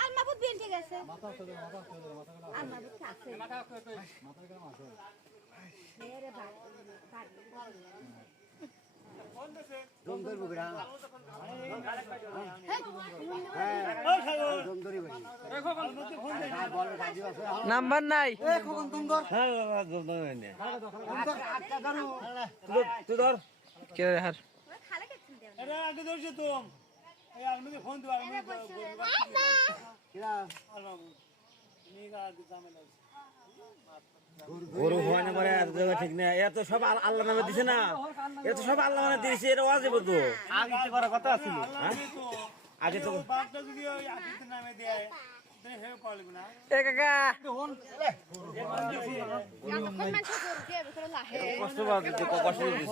আর মাবুত বিন ঠিক আছে আর মাবুত আছে মেরে ভাই দমদর বুগড়া দমদরি ভাই নাম্বার নাই তুই ধর কে হার খালে গেছেন দেও আরে আগে ধরছে তো এই আগে ফোন দিবা আমি কিরা গরু হয় না পারে এত জায়গা ঠিক না এত সব আল্লাহ নামে দিছে না এত সব আল্লাহ নামে দিয়েছে এটা ওয়াজিব তো আগে তো করার কথা ছিল আগে তো বাপটা যদি ওই আদিত্যের নামে দেয় তাহলে হেও পারবে না এ কাকা যতক্ষণ মানুষ গরু দিয়ে ভিতরে লাহে কষ্ট দিছে